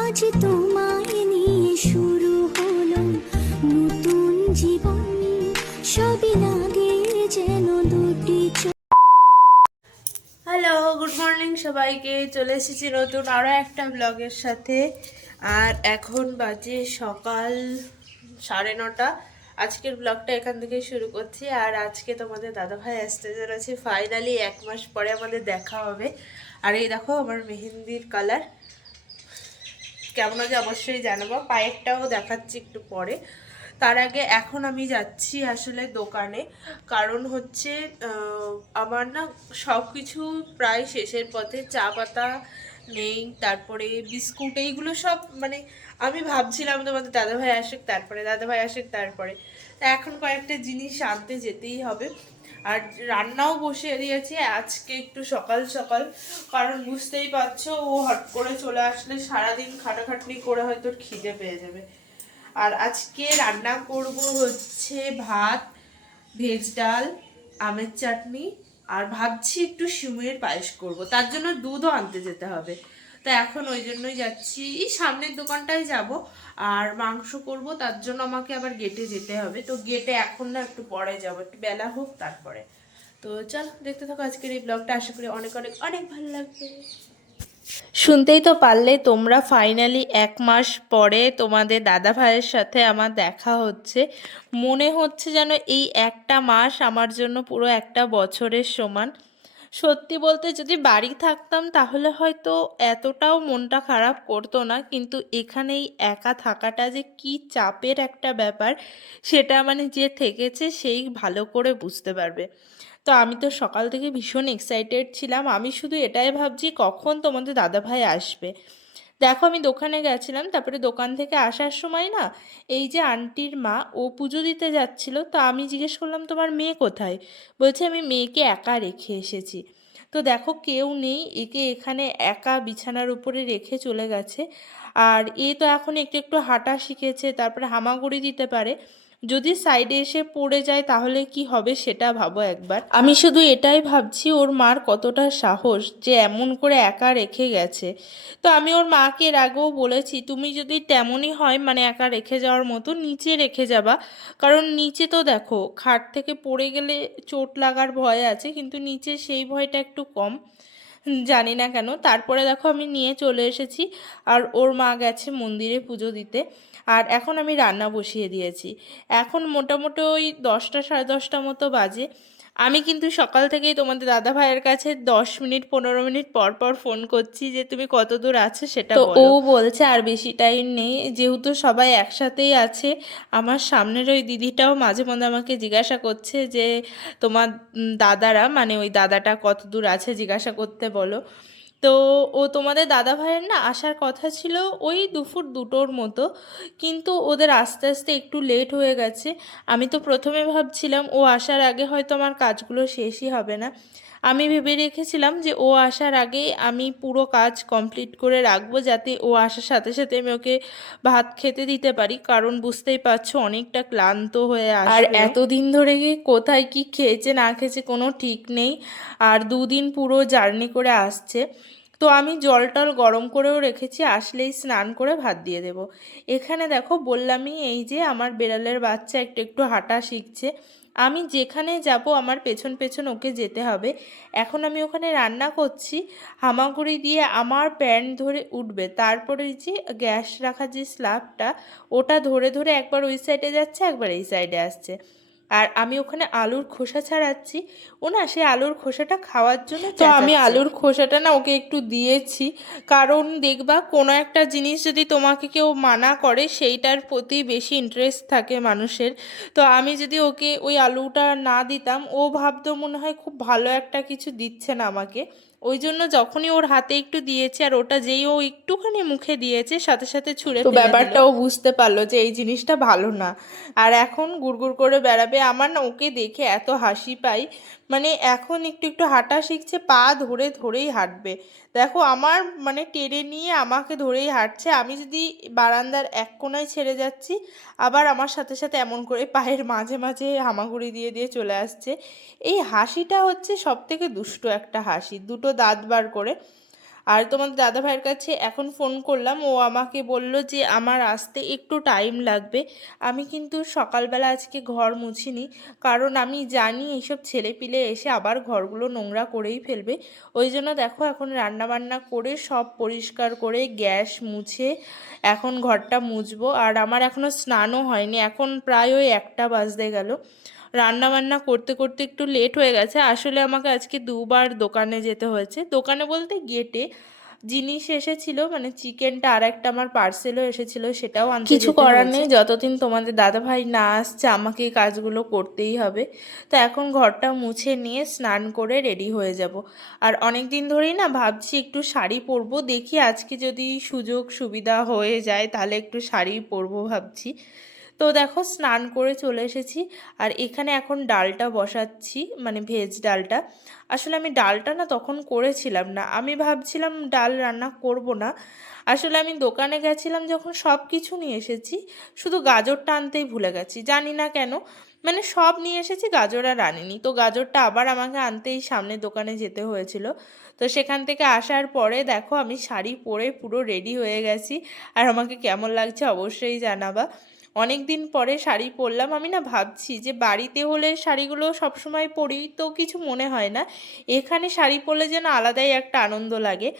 আজ তোমায় নিয়ে শুরু হলো নতুন জীবন, সবই লাগে যেন দুটি হ্যালো, গুড মর্নিং সবাইকে। চলে এসেছি নতুন আরও একটা ব্লগের সাথে। আর এখন বাজে সকাল 9:30। আজকের ব্লগটা এখান থেকেই শুরু করছি। আর আজকে তোমাদের দাদাভাই আসতে চলেছে, ফাইনালি 1 মাস পরে আমাদের দেখা হবে। আর এই দেখো আমার মেহেন্দির কালার কেমন আছে অবশ্যই জানাবো, পায়েরটাও দেখাচ্ছি একটু পরে। তার আগে এখন আমি যাচ্ছি আসলে দোকানে, কারণ হচ্ছে আমার না সব কিছু প্রায় শেষের পথে। চা পাতা নেই, তারপরে বিস্কুট, এইগুলো সব মানে আমি ভাবছিলাম তোমাদের দাদাভাই আসুক তারপরে, দাদাভাই আসুক তারপরে। তা এখন কয়েকটা জিনিস আনতে যেতেই হবে। আর রান্নাও বসিয়ে দিয়েছি আজকে একটু সকাল সকাল, কারণ বুঝতেই পারছো ও হট করে চলে আসলে সারাদিন খাটাখাটনি করে হয়তো খিদে পেয়ে যাবে। আর আজকে রান্না করব হচ্ছে ভাত, ভেজ ডাল, আমের চাটনি, আর ভাবছি একটু সিমুইয়ের পায়েস করব। তার জন্য দুধও আনতে যেতে হবে। তো এখন ওই জন্যই যাচ্ছি, এই সামনের দোকানটায় যাব। আর মাংস করব, তার জন্য আমাকে আবার গেটে যেতে হবে। তো গেটে এখন না, একটু পরে যাব, একটু বেলা হোক তারপরে। তো চল দেখতে থাকো আজকের এই ব্লগটা, আশা করি অনেক অনেক অনেক ভালো লাগবে। শুনতেই তো পারলে তোমরা, ফাইনালি 1 মাস পরে তোমাদের দাদা ভাইয়ের সাথে আমার দেখা হচ্ছে। মনে হচ্ছে যেন এই একটা মাস আমার জন্য পুরো একটা বছরের সমান। সত্যি বলতে যদি বাড়ি থাকতাম তাহলে হয়তো এতটাও মনটা খারাপ করতো না, কিন্তু এখানেই একা থাকাটা যে কি চাপের একটা ব্যাপার, সেটা মানে যে থেকেছে সেই ভালো করে বুঝতে পারবে। তো আমি তো সকাল থেকে ভীষণ এক্সাইটেড ছিলাম, আমি শুধু এটাই ভাবছি কখন তোমাদের দাদাভাই আসবে। দেখো আমি দোকানে গেছিলাম, তারপরে দোকান থেকে আসার সময় না, এই যে আন্টির মা, ও পুজো দিতে যাচ্ছিল। তো আমি জিজ্ঞেস করলাম তোমার মেয়ে কোথায়, বলছে আমি মেয়েকে একা রেখে এসেছি। তো দেখো কেউ নেই, একে এখানে একা বিছানার উপরে রেখে চলে গেছে। আর এ তো এখন একটু একটু হাঁটা শিখেছে, তারপরে হামাগুড়ি দিতে পারে। যদি সাইডে এসে পড়ে যায় তাহলে কি হবে সেটা ভাবো একবার। আমি শুধু এটাই ভাবছি ওর মার কতটা সাহস যে এমন করে একা রেখে গেছে। তো আমি ওর মাকে এর আগেও বলেছি, তুমি যদি তেমনই হয় মানে একা রেখে যাওয়ার মতো, নিচে রেখে যাবা। কারণ নিচে তো দেখো খাট থেকে পড়ে গেলে চোট লাগার ভয় আছে, কিন্তু নিচে সেই ভয়টা একটু কম। জানি না কেন। তারপরে দেখো আমি নিয়ে চলে এসেছি, আর ওর মা গেছে মন্দিরে পুজো দিতে। আর এখন আমি রান্না বসিয়ে দিয়েছি। এখন মোটামুটি ওই 10টা সাড়ে 10টা মতো বাজে। আমি কিন্তু সকাল থেকেই তোমাদের দাদা ভাইয়ের কাছে 10 মিনিট 15 মিনিট পর পর ফোন করছি যে তুমি কত দূর আছো সেটা বলো। তো ও বলছে আর বেশি টাইম নেই, যেহেতু সবাই একসাথেই আছে। আমার সামনের ওই দিদিটাও মাঝে মধ্যে আমাকে জিজ্ঞাসা করছে যে তোমার দাদারা, মানে ওই দাদাটা কত দূর আছে জিজ্ঞাসা করতে বলো। তো ও তোমাদের দাদা ভাইয়ের না আসার কথা ছিল ওই দুপুর 2টোর মতো, কিন্তু ওদের আস্তে আস্তে একটু লেট হয়ে গেছে। আমি তো প্রথমে ভাবছিলাম ও আসার আগে হয়তো আমার কাজগুলো শেষই হবে না। আমি ভেবে রেখেছিলাম যে ও আসার আগে আমি পুরো কাজ কমপ্লিট করে রাখবো, যাতে ও আসার সাথে সাথে আমি ওকে ভাত খেতে দিতে পারি, কারণ বুঝতেই পারছো অনেকটা ক্লান্ত হয়ে আসবে। আর এতদিন ধরে কোথায় কি খেয়েছে না খেয়েছে কোনো ঠিক নেই। আর 2 দিন পুরো জার্নি করে আসছে। তো আমি জল টল গরম করেও রেখেছি, আসলেই স্নান করে ভাত দিয়ে দেব। এখানে দেখো বললামই, এই যে আমার বেড়ালের বাচ্চা একটু একটু হাঁটা শিখছে। আমি যেখানে যাব আমার পেছন পেছন ওকে যেতে হবে। এখন আমি ওখানে রান্না করছি, হামাগুড়ি দিয়ে আমার প্যান্ট ধরে উঠবে, তারপরে ওই যে গ্যাস রাখা যে স্ল্যাবটা, ওটা ধরে ধরে একবার ওই সাইডে যাচ্ছে একবার এই সাইডে আসছে। আর আমি ওখানে আলুর খোসা ছাড়াচ্ছি। ও না সেই আলুর খোসাটা খাওয়ার জন্য, তো আমি আলুর খোসাটা না ওকে একটু দিয়েছি। কারণ দেখবা কোনো একটা জিনিস যদি তোমাকে কেউ মানা করে সেইটার প্রতি বেশি ইন্টারেস্ট থাকে মানুষের। তো আমি যদি ওকে ওই আলুটা না দিতাম, ও ভাবতো মনে হয় খুব ভালো একটা কিছু দিচ্ছে না আমাকে। ওই জন্য যখনই ওর হাতে একটু দিয়েছে, আর ওটা যেই ও একটুখানি মুখে দিয়েছে সাথে সাথে ছুঁড়ে ফেলে দিল। তো ব্যাপারটাও বুঝতে পারলো যে এই জিনিসটা ভালো না। আর এখন গুড়গুড় করে বেড়াবে। আমার না ওকে দেখে এত হাসি পাই, মানে এখন একটু একটু হাঁটা শিখছে, পা ধরে ধরেই হাঁটবে। দেখো আমার মানে টেনে নিয়ে আমাকে ধরেই হাঁটছে। আমি যদি বারান্দার এক কোণায় ছেড়ে যাচ্ছি, আবার আমার সাথে সাথে এমন করে পায়ের মাঝে মাঝে হামাগুড়ি দিয়ে দিয়ে চলে আসছে। এই হাসিটা হচ্ছে সব থেকে দুষ্ট একটা হাসি, দুটো দাঁত বার করে। আর তোমাদের দাদা ভাইয়ের কাছে এখন ফোন করলাম, ও আমাকে বলল যে আমার আসতে একটু টাইম লাগবে। আমি কিন্তু সকালবেলা আজকে ঘর মুছিনি, কারণ আমি জানি এইসব ছেলেপিলে এসে আবার ঘরগুলো নোংরা করেই ফেলবে। ওই জন্য দেখো এখন রান্নাবান্না করে সব পরিষ্কার করে গ্যাস মুছে এখন ঘরটা মুছবো। আর আমার এখনও স্নানও হয়নি, এখন প্রায় ওই 1টা বাজতে গেল। রান্না বান্না করতে করতে একটু লেট হয়ে গেছে। আসলে আমাকে আজকে 2বার দোকানে যেতে হয়েছে, দোকানে বলতে গেটে জিনিস এসেছিল, মানে চিকেনটা আর একটা আমার পার্সেলও এসেছিল, সেটাও আনতে কিছু যেতে করার নেই। যতদিন তোমাদের দাদা ভাই না আসছে আমাকে এই কাজগুলো করতেই হবে। তো এখন ঘরটা মুছে নিয়ে স্নান করে রেডি হয়ে যাব। আর অনেক দিন ধরেই না ভাবছি একটু শাড়ি পরবো, দেখি আজকে যদি সুযোগ সুবিধা হয়ে যায় তাহলে একটু শাড়ি পরবো ভাবছি। তো দেখো স্নান করে চলে এসেছি, আর এখানে এখন ডালটা বসাচ্ছি, মানে ভেজ ডালটা। আসলে আমি ডালটা না তখন করেছিলাম না, আমি ভাবছিলাম ডাল রান্না করব না। আসলে আমি দোকানে গেছিলাম যখন সব কিছু নিয়ে এসেছি, শুধু গাজরটা আনতেই ভুলে গেছি, জানি না কেন। মানে সব নিয়ে এসেছি, গাজর আর আনিনি। তো গাজরটা আবার আমাকে আনতেই সামনে দোকানে যেতে হয়েছিল। তো সেখান থেকে আসার পরে দেখো আমি শাড়ি পরে পুরো রেডি হয়ে গেছি। আর আমাকে কেমন লাগছে অবশ্যই জানাবা। অনেক দিন পরে শাড়ি পরলাম। আমি না ভাবছি যে বাড়িতে হলে শাড়িগুলো সবসময় পরি তো কিছু মনে হয় না, এখানে শাড়ি পরলে যেন আলাদাই একটা আনন্দ লাগে।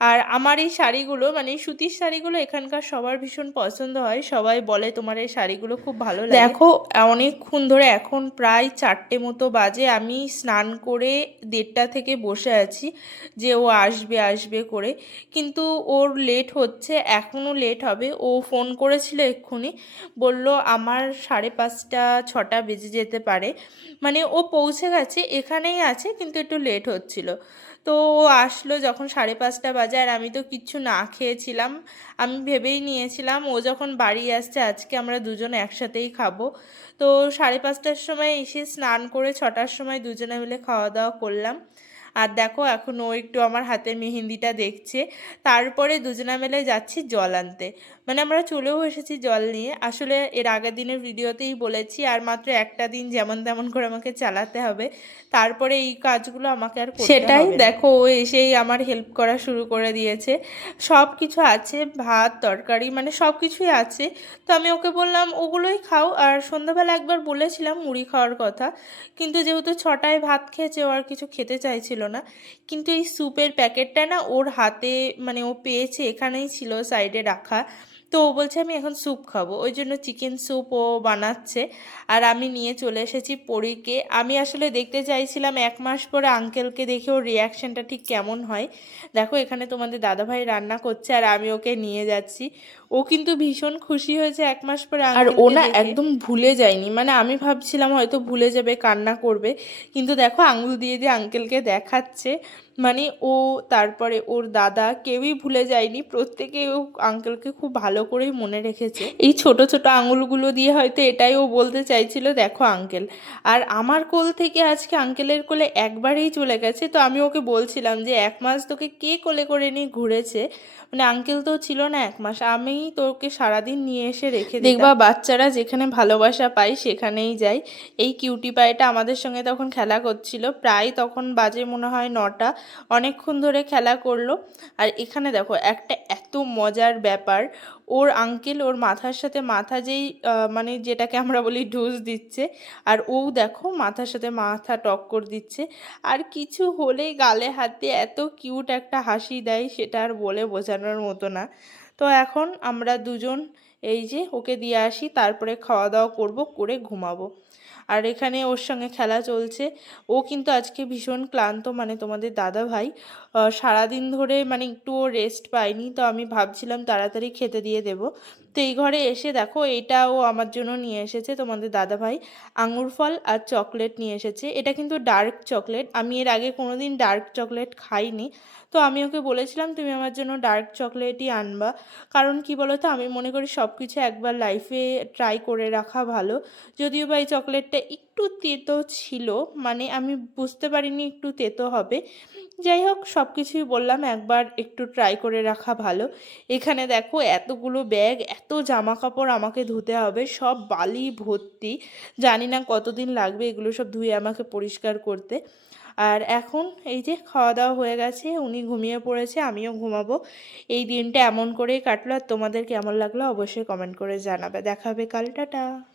আর আমার এই শাড়িগুলো, মানে এই সুতির শাড়িগুলো এখানকার সবার ভীষণ পছন্দ হয়, সবাই বলে তোমার এই শাড়িগুলো খুব ভালো লাগে। দেখো অনেকক্ষণ ধরে, এখন প্রায় 4টে মতো বাজে, আমি স্নান করে 1:30 থেকে বসে আছি যে ও আসবে আসবে করে, কিন্তু ওর লেট হচ্ছে, এখনও লেট হবে। ও ফোন করেছিল এক্ষুনি, বলল আমার 5:30 6টা বেজে যেতে পারে। মানে ও পৌঁছে গেছে, এখানেই আছে, কিন্তু একটু লেট হচ্ছিল। তো ও আসলো যখন 5:30 বাজে, আর আমি তো কিচ্ছু না খেয়েছিলাম। আমি ভেবেই নিয়েছিলাম ও যখন বাড়ি আসছে আজকে আমরা দুজনে একসাথেই খাবো। তো 5:30টার সময় এসে স্নান করে 6টার সময় দুজনে মিলে খাওয়া দাওয়া করলাম। আর দেখো এখন ও একটু আমার হাতের মেহেন্দিটা দেখছে। তারপরে দুজনা মিলে যাচ্ছি জল আনতে, মানে আমরা চলেও এসেছি জল নিয়ে। আসলে এর আগের দিনের ভিডিওতেই বলেছি, আর মাত্র একটা দিন যেমন তেমন করে আমাকে চালাতে হবে, তারপরে এই কাজগুলো আমাকে আর করতে হবে না। সেটাই দেখো ও এসেই আমার হেল্প করা শুরু করে দিয়েছে। সব কিছু আছে, ভাত তরকারি মানে সব কিছুই আছে। তো আমি ওকে বললাম ওগুলোই খাও, আর সন্ধ্যাবেলা একবার বলেছিলাম মুড়ি খাওয়ার কথা, কিন্তু যেহেতু 6টায় ভাত খেয়েছে ও আর কিছু খেতে চাইছিল না। কিন্তু এই স্যুপের প্যাকেটটা না ওর হাতে, মানে ও পেয়েছে, এখানেই ছিল সাইডে রাখা। তো ও বলছে আমি এখন স্যুপ খাবো, ওই জন্য চিকেন স্যুপ ও বানাচ্ছে। আর আমি নিয়ে চলে এসেছি পরীকে। আমি আসলে দেখতে চাইছিলাম 1 মাস পরে আঙ্কেলকে দেখে ওর রিয়াকশানটা ঠিক কেমন হয়। দেখো এখানে তোমাদের দাদাভাই রান্না করছে আর আমি ওকে নিয়ে যাচ্ছি। ও কিন্তু ভীষণ খুশি হয়েছে 1 মাস পরে, আর ও না একদম ভুলে যায়নি। মানে আমি ভাবছিলাম হয়তো ভুলে যাবে, কান্না করবে, কিন্তু দেখো আঙুল দিয়ে দিয়ে আঙ্কেলকে দেখাচ্ছে। মানে ও, তারপরে ওর দাদা, কেউই ভুলে যায়নি, প্রত্যেকে ও আঙ্কেলকে খুব ভালো করেই মনে রেখেছে। এই ছোট ছোট আঙুলগুলো দিয়ে হয়তো এটাই ও বলতে চাইছিল, দেখো আঙ্কেল। আর আমার কোল থেকে আজকে আঙ্কেলের কোলে একবারেই চলে গেছে। তো আমি ওকে বলছিলাম যে 1 মাস তোকে কে কোলে করে নিয়ে ঘুরেছে, মানে আঙ্কেল তো ছিল না 1 মাস, আমিই তোকে সারাদিন নিয়ে এসে রেখে দিতাম। দেখবা বাচ্চারা যেখানে ভালোবাসা পায় সেখানেই যায়। এই কিউটি পায়টা আমাদের সঙ্গে তখন খেলা করছিল, প্রায় তখন বাজে মনে হয় 9টা, অনেকক্ষণ ধরে খেলা করলো। আর এখানে দেখো একটা এত মজার ব্যাপার, ওর আঙ্কেল ওর মাথার সাথে মাথা যেই মানে যেটাকে আমরা বলি ঢুস দিচ্ছে, আর ও দেখো মাথার সাথে মাথা টক্কর দিচ্ছে। আর কিছু হলেই গালে হাতে এত কিউট একটা হাসি দেয়, সেটা আর বলে বোঝানোর মতো না। তো এখন আমরা দুজন এই যে ওকে দিয়ে আসি, তারপরে খাওয়া দাওয়া করব, করে ঘুমাবো। আর এখানে ওর সঙ্গে খেলা চলছে। ও কিন্তু আজকে ভীষণ ক্লান্ত, মানে তোমাদের দাদা ভাই সারাদিন ধরে মানে একটুও রেস্ট পায়নি। তো আমি ভাবছিলাম তাড়াতাড়ি খেতে দিয়ে দেব। তো এই ঘরে এসে দেখো এটাও আমার জন্য নিয়ে এসেছে তোমাদের দাদা ভাই, আঙুর ফল আর চকলেট নিয়ে এসেছে। এটা কিন্তু ডার্ক চকলেট, আমি এর আগে কোনোদিন ডার্ক চকলেট খাইনি। তো আমি ওকে বলেছিলাম তুমি আমার জন্য ডার্ক চকলেটই আনবা, কারণ কি বলো তো, আমি মনে করি সব কিছু একবার লাইফে ট্রাই করে রাখা ভালো। যদিও বা এই চকলেটটা একটু তেতো ছিল, মানে আমি বুঝতে পারিনি একটু তেতো হবে। যাই হোক, সব কিছুই বললাম একবার একটু ট্রাই করে রাখা ভালো। এখানে দেখো এতগুলো ব্যাগ, এত জামা কাপড় আমাকে ধুতে হবে, সব বালি ভর্তি, জানি না কতদিন লাগবে এগুলো সব ধুয়ে আমাকে পরিষ্কার করতে। আর এখন এই যে খাওয়া দাওয়া হয়ে গেছে, উনি ঘুমিয়ে পড়েছে, আমিও ঘুমাবো। এই দিনটা এমন করেই কাটলো। আর তোমাদের কেমন লাগলো অবশ্যই কমেন্ট করে জানাবে। দেখা হবে কাল, টাটা।